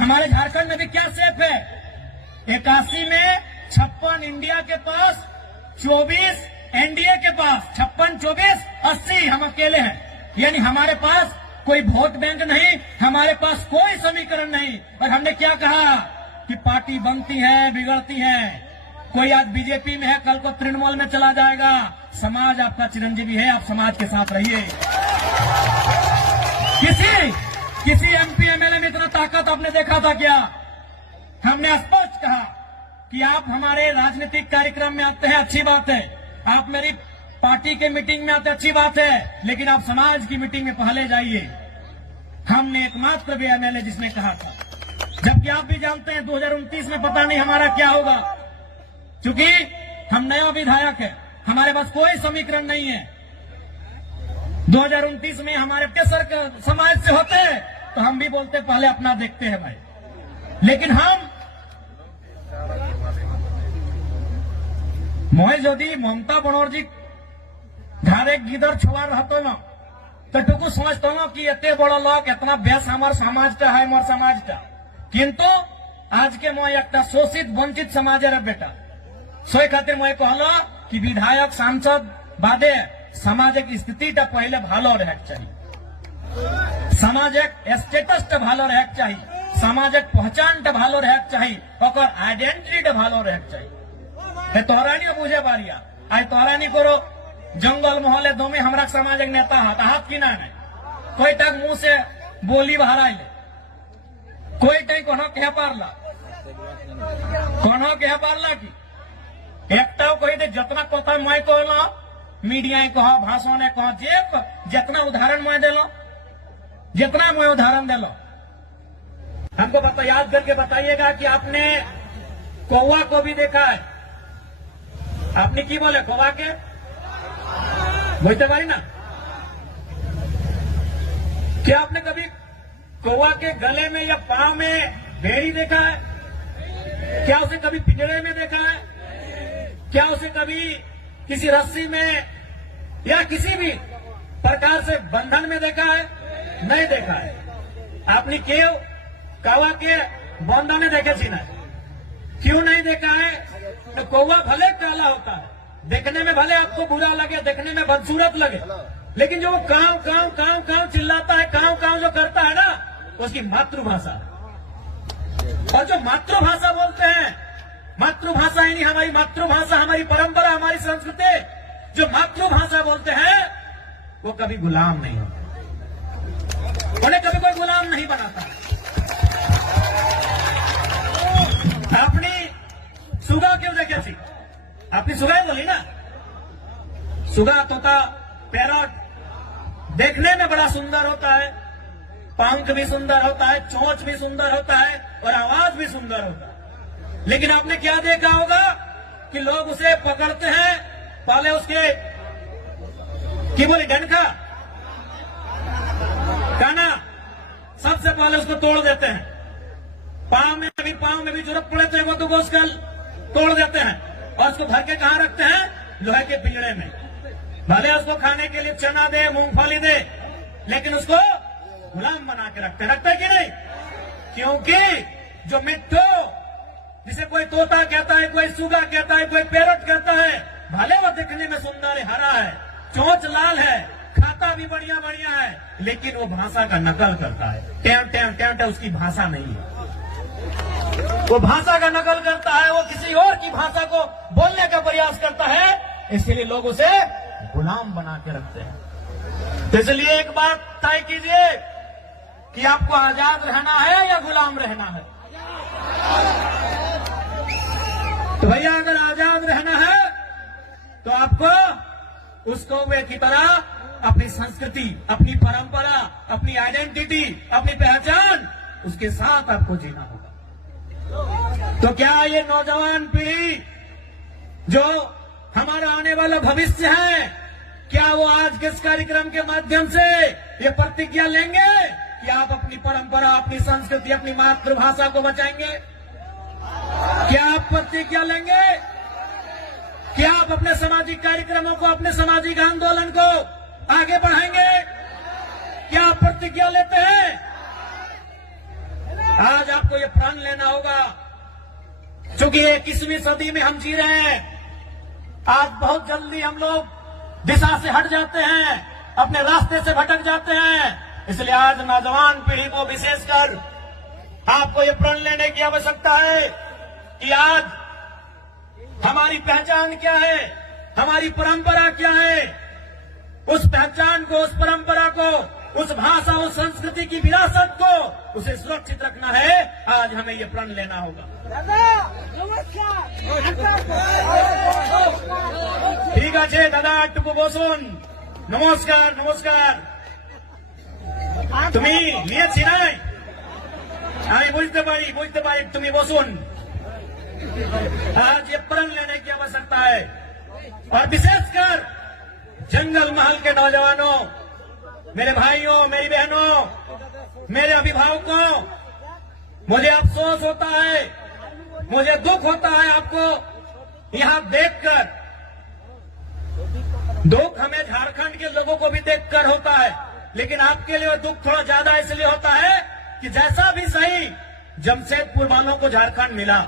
हमारे झारखंड में भी क्या सेफ है? 81 में 56 इंडिया के पास, 24 एनडीए के पास, 56, 24, 80 हम अकेले हैं। यानी हमारे पास कोई वोट बैंक नहीं, हमारे पास कोई समीकरण नहीं। और हमने क्या कहा कि पार्टी बनती है, बिगड़ती है। कोई आज बीजेपी में है, कल को तृणमूल में चला जाएगा। समाज आपका चिरंजीवी है, आप समाज के साथ रहिए। किसी एमपी एमएलए में इतना ताकत आपने देखा था क्या? हमने स्पष्ट कहा कि आप हमारे राजनीतिक कार्यक्रम में आते हैं, अच्छी बात है। आप मेरी पार्टी के मीटिंग में आते, अच्छी बात है, लेकिन आप समाज की मीटिंग में पहले जाइए। हमने एकमात्र भी एमएलए जिसने कहा था, जबकि आप भी जानते हैं 2029 में पता नहीं हमारा क्या होगा, क्योंकि हम नया विधायक है, हमारे पास कोई समीकरण नहीं है। 2029 में हमारे केसर समाज से होते तो हम भी बोलते पहले अपना देखते हैं भाई। लेकिन हम मैं यदि ममता बनर्जी घरे गिदर छुआ रहते न तो टुकु समझता हूँ कि इतने बड़ा लोग इतना बेस हमारे समाजटा है, मोर समाजटा। किंतु आज के मैं एक शोषित वंचित समाजेर बेटा सोई खातिर मैं कहलो कि विधायक सांसद बादे सामाजिक स्थितिटा पहले भालो रहेक चाहिए, सामाजिक स्टेटसटा भालो रहेक चाहिए, सामाजिक पहचानटा भालो रहेक चाहिए, ओकर आइडेंटिटीटा भालो रहेक चाहिए। तोहरानी बुझे बारिया आज तोहरानी करो जंगल मोहल्ले दो में हमरा सामाजिक नेता हाथ की ना कोई तक मुंह से बोली बाहर आइले, कोई तक कोनो कह पारला की एकटाও कही दे जितना कथा मैं कहला मीडिया कह, भाषण कह, जितना उदाहरण मैं दिलो, जितना मैं उदाहरण दिलो, हमको याद करके बताइएगा कि आपने कौवा को भी देखा है। आपने की बोले कौवा के बोलते पारी ना? क्या आपने कभी कौवा के गले में या पांव में बेड़ी देखा है? क्या उसे कभी पिंजरे में देखा है? क्या उसे कभी किसी रस्सी में या किसी भी प्रकार से बंधन में देखा है? नहीं देखा है। आपने क्यों कौवा के बंधन में देखे ना? क्यों नहीं देखा है? तो कौवा भले काला होता है, देखने में भले आपको बुरा लगे, देखने में बदसूरत लगे, लेकिन जो वो काव काव काव काव चिल्लाता है, काव काव जो करता है ना, उसकी मातृभाषा। और जो मातृभाषा बोलते हैं, मातृभाषा ही नहीं, हमारी मातृभाषा, हमारी परंपरा, हमारी संस्कृति, जो मातृभाषा बोलते हैं वो कभी गुलाम नहीं होते, उन्हें कभी कोई गुलाम नहीं बनाता। अपनी सुगा क्यों देखे थी? अपनी सुगा बोली ना, सुगा तोता पैरट देखने में बड़ा सुंदर होता है, पंख भी सुंदर होता है, चोंच भी सुंदर होता है और आवाज भी सुंदर होता है। लेकिन आपने क्या देखा होगा कि लोग उसे पकड़ते हैं, पहले उसके की बोली डंका काना सबसे पहले उसको तोड़ देते हैं, पांव में भी जरूरत पड़े तो वो तो उसका तोड़ देते हैं और उसको भर के कहां रखते हैं? लोहे के पिंजरे में। भले उसको खाने के लिए चना दे, मूंगफली दे, लेकिन उसको गुलाम बना के रखते कि नहीं? क्योंकि जो मिट्टू जिसे कोई तोता कहता है, कोई सुगा कहता है, कोई पैरट कहता है, भले वो दिखने में सुंदर है, हरा है, चोंच लाल है, खाता भी बढ़िया बढ़िया है, लेकिन वो भाषा का नकल करता है। टेम उसकी भाषा नहीं है, वो भाषा का नकल करता है, वो किसी और की भाषा को बोलने का प्रयास करता है, इसलिए लोग उसे गुलाम बना के रखते हैं। इसलिए एक बात तय कीजिए कि आपको आजाद रहना है या गुलाम रहना है। तो भैया अगर आजाद रहना है तो आपको उस कौवे की तरह अपनी संस्कृति, अपनी परंपरा, अपनी आइडेंटिटी, अपनी पहचान, उसके साथ आपको जीना होगा। तो क्या ये नौजवान पीढ़ी जो हमारा आने वाला भविष्य है, क्या वो आज के इस कार्यक्रम के माध्यम से ये प्रतिज्ञा लेंगे कि आप अपनी परंपरा, अपनी संस्कृति, अपनी मातृभाषा को बचाएंगे? क्या आप प्रतिज्ञा लेंगे? क्या आप अपने सामाजिक कार्यक्रमों को, अपने सामाजिक आंदोलन को आगे बढ़ाएंगे? क्या प्रतिज्ञा लेते हैं? आज आपको ये प्रण लेना होगा, क्योंकि 21वीं सदी में हम जी रहे हैं। आज बहुत जल्दी हम लोग दिशा से हट जाते हैं, अपने रास्ते से भटक जाते हैं। इसलिए आज नौजवान पीढ़ी को विशेषकर आपको ये प्रण लेने की आवश्यकता है कि आज हमारी पहचान क्या है, हमारी परंपरा क्या है। उस पहचान को, उस परंपरा को, उस भाषा, उस संस्कृति की विरासत को, उसे सुरक्षित रखना है। आज हमें ये प्रण लेना होगा। ठीक है दादा, टुकु बोसुन, नमस्कार नमस्कार। তুমি নিয়েছি নাই, আমি বুঝতে পারি তুমি বসুন। आज ये प्रण लेने की आवश्यकता है, और विशेषकर जंगल महल के नौजवानों, मेरे भाइयों, मेरी बहनों, मेरे अभिभावकों, मुझे अफसोस होता है, मुझे दुख होता है आपको यहां देखकर। दुख हमें झारखंड के लोगों को भी देखकर होता है, लेकिन आपके लिए दुख थोड़ा ज्यादा इसलिए होता है कि जैसा भी सही, जमशेदपुर वालों को झारखंड मिला,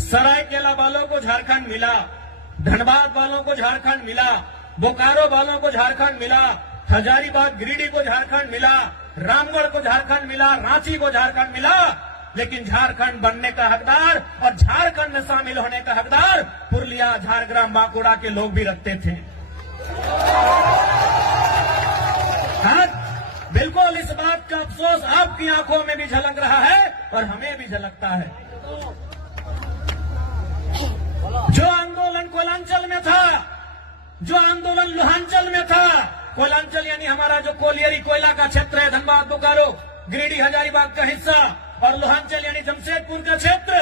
सरायकेला वालों को झारखंड मिला, धनबाद वालों को झारखंड मिला, बोकारो वालों को झारखंड मिला, हजारीबाग गिरिडीह को झारखंड मिला, रामगढ़ को झारखंड मिला, रांची को झारखंड मिला, लेकिन झारखंड बनने का हकदार और झारखंड में शामिल होने का हकदार पुरुलिया, झारग्राम, बांकुड़ा के लोग भी रखते थे। आज बिल्कुल इस बात का अफसोस आपकी आंखों में भी झलक रहा है और हमें भी झलकता है। जो आंदोलन कोयलांचल में था, जो आंदोलन लोहांचल में था, कोयलांचल यानी हमारा जो कोलियरी कोयला का क्षेत्र है, धनबाद, बोकारो, गिरिडीह, हजारीबाग का हिस्सा, और लोहांचल यानी जमशेदपुर का क्षेत्र,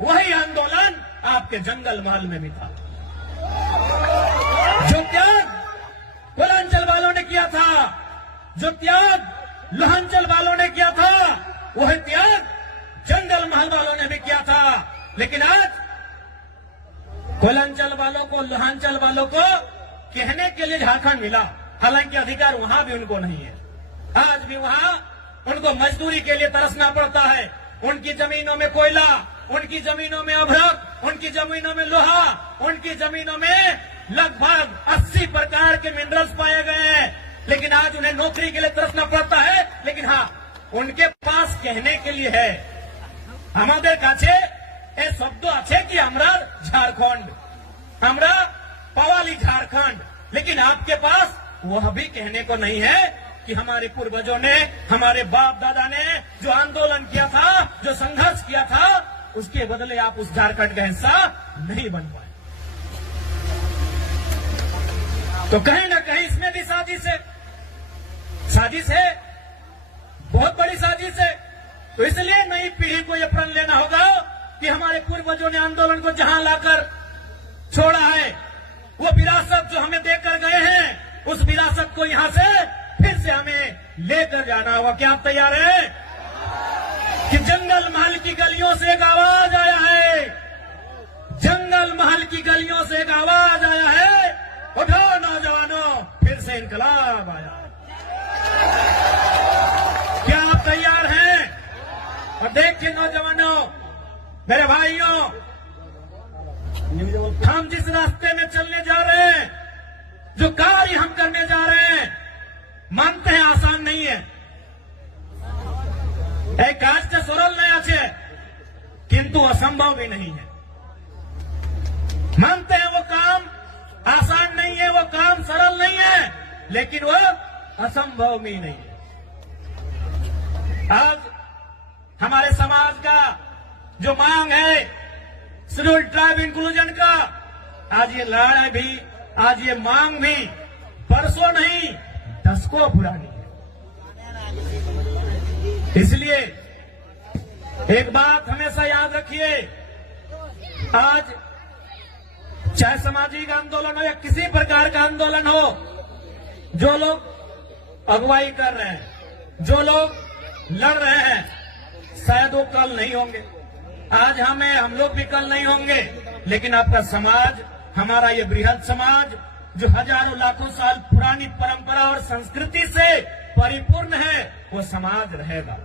वही आंदोलन आपके जंगल महल में भी था। जो त्याग कोयलांचल वालों ने किया था, जो त्याग लोहांचल वालों ने किया था, वही त्याग जंगल महल वालों ने भी किया था। लेकिन आज कोयलांचल वालों को, लोहांचल वालों को कहने के लिए झारखंड मिला, हालांकि अधिकार वहां भी उनको नहीं है। आज भी वहां उनको मजदूरी के लिए तरसना पड़ता है। उनकी जमीनों में कोयला, उनकी जमीनों में अभ्रक, उनकी जमीनों में लोहा, उनकी जमीनों में लगभग 80 प्रकार के मिनरल्स पाए गए हैं, लेकिन आज उन्हें नौकरी के लिए तरसना पड़ता है। लेकिन हाँ, उनके पास कहने के लिए है, हमारे काछे ए शब्द आछे कि हमरा झारखंड, हमरा पवाली झारखंड, लेकिन आपके पास वह भी कहने को नहीं है कि हमारे पूर्वजों ने, हमारे बाप दादा ने जो आंदोलन किया था, जो संघर्ष किया था, उसके बदले आप उस झारखंड का हिस्सा नहीं बन पाए। तो कहीं ना कहीं इसमें भी साजिश है, साजिश है, बहुत बड़ी साजिश है। तो इसलिए नई पीढ़ी को यह प्रण लेना होगा कि हमारे पूर्वजों ने आंदोलन को जहां लाकर छोड़ा है, वो विरासत जो हमें देकर गए हैं, उस विरासत को यहां से फिर से हमें लेकर जाना होगा। क्या आप तैयार हैं? कि जंगल महल की गलियों से एक आवाज आया है, जंगल महल की गलियों से एक आवाज आया है, उठो नौजवानों, फिर से इनकलाब आया। क्या आप तैयार हैं? और देखिए नौजवानों, मेरे भाइयों, हम जिस रास्ते में चलने जा रहे हैं, जो कार्य हम करने जा रहे हैं, मानते हैं आसान नहीं है, एक काज का सरल नहीं आछे, किंतु असंभव भी नहीं है। मानते हैं वो काम आसान नहीं है, वो काम सरल नहीं है, लेकिन वो असंभव भी नहीं है। आज हमारे समाज का जो मांग है शेड्यूल्ड ट्राइब इंक्लूजन का, आज ये लड़ाई भी, आज ये मांग भी परसों नहीं, दशकों पुरानी है। इसलिए एक बात हमेशा याद रखिए, आज चाहे सामाजिक आंदोलन हो या किसी प्रकार का आंदोलन हो, जो लोग अगुवाई कर रहे हैं, जो लोग लड़ रहे हैं, शायद वो कल नहीं होंगे, आज हम लोग भी कल नहीं होंगे, लेकिन आपका समाज, हमारा ये बृहद समाज, जो हजारों लाखों साल पुरानी परंपरा और संस्कृति से परिपूर्ण है वो समाज रहेगा।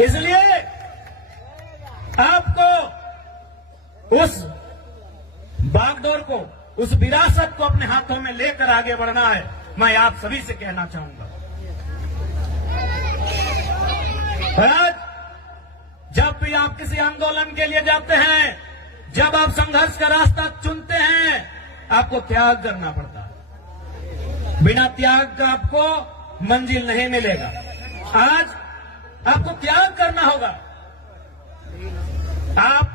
इसलिए आपको उस बागडोर को, उस विरासत को अपने हाथों में लेकर आगे बढ़ना है। मैं आप सभी से कहना चाहूंगा, आज जब भी आप किसी आंदोलन के लिए जाते हैं, जब आप संघर्ष का रास्ता चुनते हैं, आपको त्याग करना पड़ता है। बिना त्याग का आपको मंजिल नहीं मिलेगा। आज आपको त्याग करना होगा। आप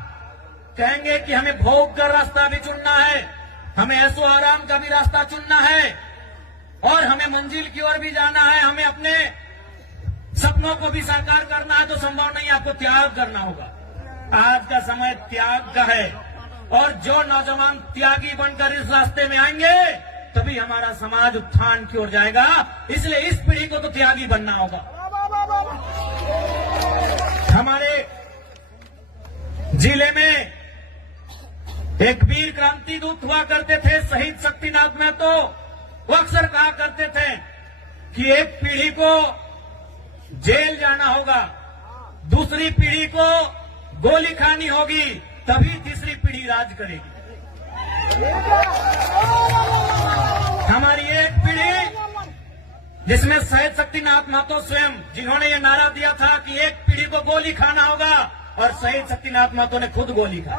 कहेंगे कि हमें भोग का रास्ता भी चुनना है, हमें ऐशो आराम का भी रास्ता चुनना है और हमें मंजिल की ओर भी जाना है, हमें अपने सपनों को भी साकार करना है, तो संभव नहीं, आपको त्याग करना होगा। आज का समय त्याग का है और जो नौजवान त्यागी बनकर इस रास्ते में आएंगे तभी हमारा समाज उत्थान की ओर जाएगा। इसलिए इस पीढ़ी को तो त्यागी बनना होगा। हमारे जिले में एक वीर क्रांति दूत हुआ करते थे, शहीद शक्तिनाथ महतो। वो अक्सर कहा करते थे कि एक पीढ़ी को जेल जाना होगा, दूसरी पीढ़ी को गोली खानी होगी, तभी तीसरी पीढ़ी राज करेगी। हमारी एक पीढ़ी जिसमें शहीद शक्तिनाथ महतो स्वयं, जिन्होंने ये नारा दिया था कि एक पीढ़ी को गोली खाना होगा, और शहीद शक्तिनाथ महतो ने खुद गोली खाई।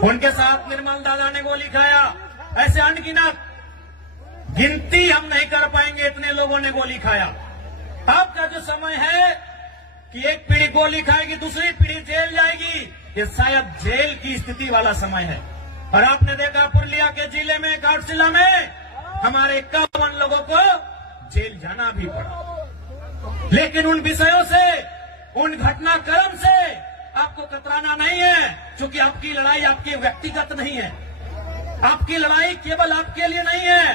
उनके साथ निर्मल दादा ने गोली खाया। ऐसे अनगिनत, गिनती हम नहीं कर पाएंगे, इतने लोगों ने गोली खाया। अब का जो समय है कि एक पीढ़ी गोली खाएगी, दूसरी पीढ़ी जेल जाएगी, ये शायद जेल की स्थिति वाला समय है। और आपने देखा पुरुलिया के जिले में, घाटशिला में हमारे 51 लोगों को जेल जाना भी पड़ा। लेकिन उन विषयों से, उन घटनाक्रम से आपको कतराना नहीं है, क्योंकि आपकी लड़ाई आपकी व्यक्तिगत नहीं है। आपकी लड़ाई केवल आपके लिए नहीं है,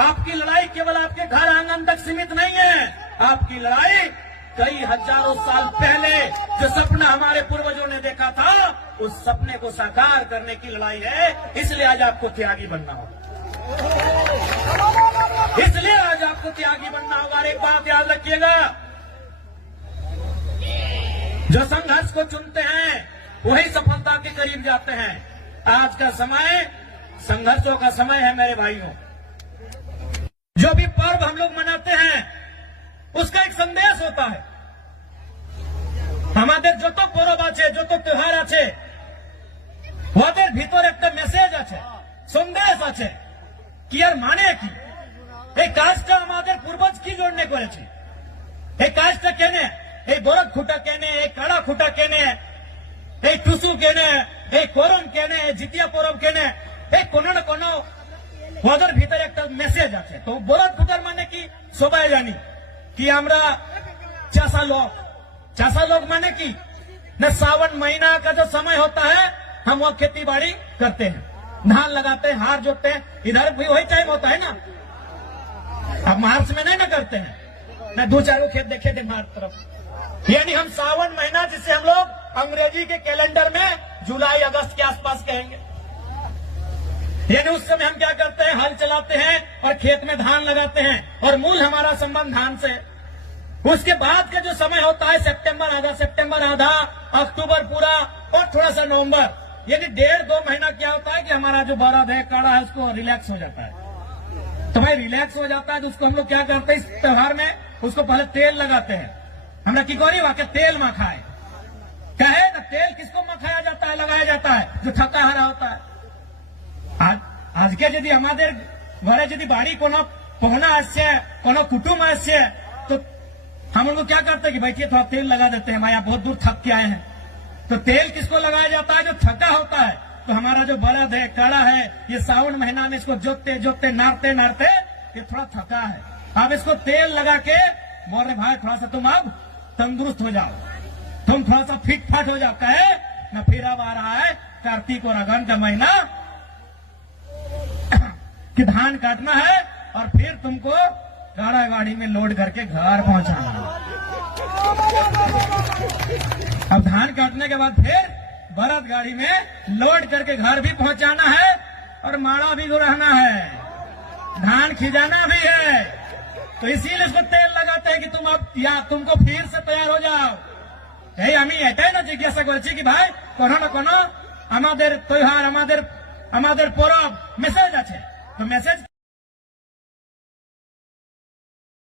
आपकी लड़ाई केवल आपके घर आंगन तक सीमित नहीं है। आपकी लड़ाई कई हजारों साल पहले जो सपना हमारे पूर्वजों ने देखा था, उस सपने को साकार करने की लड़ाई है। इसलिए आज आपको त्यागी बनना होगा। इसलिए आज आपको त्यागी बनना होगा। और एक बात याद रखिएगा, जो संघर्ष को चुनते हैं वही सफलता के करीब जाते हैं। आज का समय संघर्षों का समय है मेरे भाइयों। जो भी पर्व हम लोग मनाते हैं उसका एक संदेश होता है। हमारे जो तो पर्व आछे, जो तो त्योहार आछे, ওদের ভিতর একটা মেসেজ আছে, সন্দেশ আছে কি আর মানে কি, এই কাজটা আমাদের পূর্বজ কি জন্য করেছে, এই কাজটা কেনে, এই বরদ খুঁটা কেনে, এই কাড়া খুঁটা কেনে, এই টুসু কেনে, এই করম কেনে, জিতিয়া পরব কেনে, এই কোনো না কোনো ওদের ভিতরে একটা মেসেজ আছে। তো বরদ খুঁটার মানে কি সবাই জানি कि हमरा चासा लोग माने की न, सावन महीना का जो समय होता है हम वो खेती बाड़ी करते हैं, धान लगाते हैं, हार जोतते हैं। इधर भी वही टाइम होता है ना। अब मार्च में नहीं ना करते हैं, न दो चारों खेत देखे थे मार्च तरफ। यानी हम सावन महीना, जिसे हम लोग अंग्रेजी के कैलेंडर में जुलाई अगस्त के आसपास कहेंगे, यानी उस समय हम क्या करते हैं, हल चलाते हैं और खेत में धान लगाते हैं, और मूल हमारा संबंध धान से। उसके बाद का जो समय होता है सितंबर आधा, अक्टूबर पूरा और थोड़ा सा नवंबर, यानी 1.5-2 महीना क्या होता है कि हमारा जो बरद है, काड़ा है, उसको रिलैक्स हो जाता है। तो भाई रिलैक्स हो जाता है तो उसको हम लोग क्या करते हैं, इस त्योहार में उसको पहले तेल लगाते हैं। हमरा की गौरी वाके तेल मखाए कहे ना, तेल किसको मखाया जाता है, लगाया जाता है, जो थका हारा होता है। आज के यदि हमारे घरे यदि बाड़ी कोनो पहुना आसे, कोनो कुटुम आसे, तो हम उनको क्या करते हैं कि बैठिए थोड़ा तेल लगा देते हैं, भाई बहुत दूर थक के आए हैं। तो तेल किसको लगाया जाता है, जो थका होता है। तो हमारा जो बरद है, काड़ा है, ये सावन महीना में इसको जोतते जोतते नारते नारते ये थोड़ा थका है। अब इसको तेल लगा के बोल रहे भाई थोड़ा सा तुम अब तंदुरुस्त हो जाओ, तुम थोड़ा सा फिट फाट हो जाता है ना। फिर अब आ रहा है कार्तिक और अगन का महीना कि धान काटना है और फिर तुमको गाड़ा गाड़ी में लोड करके घर पहुंचाना है। अब धान काटने के बाद फिर बरद गाड़ी में लोड करके घर भी पहुंचाना है और माड़ा भी रहना है। धान खिजाना भी है, तो इसीलिए इसको तेल लगाते हैं कि तुम अब या तुमको फिर से तैयार हो जाओ। यही हमें एटाई ना जिज्ञासा करছি कि भाई কোনো না কোনো আমাদের তৈহার আমাদের পরব মেসেজ আছে, তো মেসেজ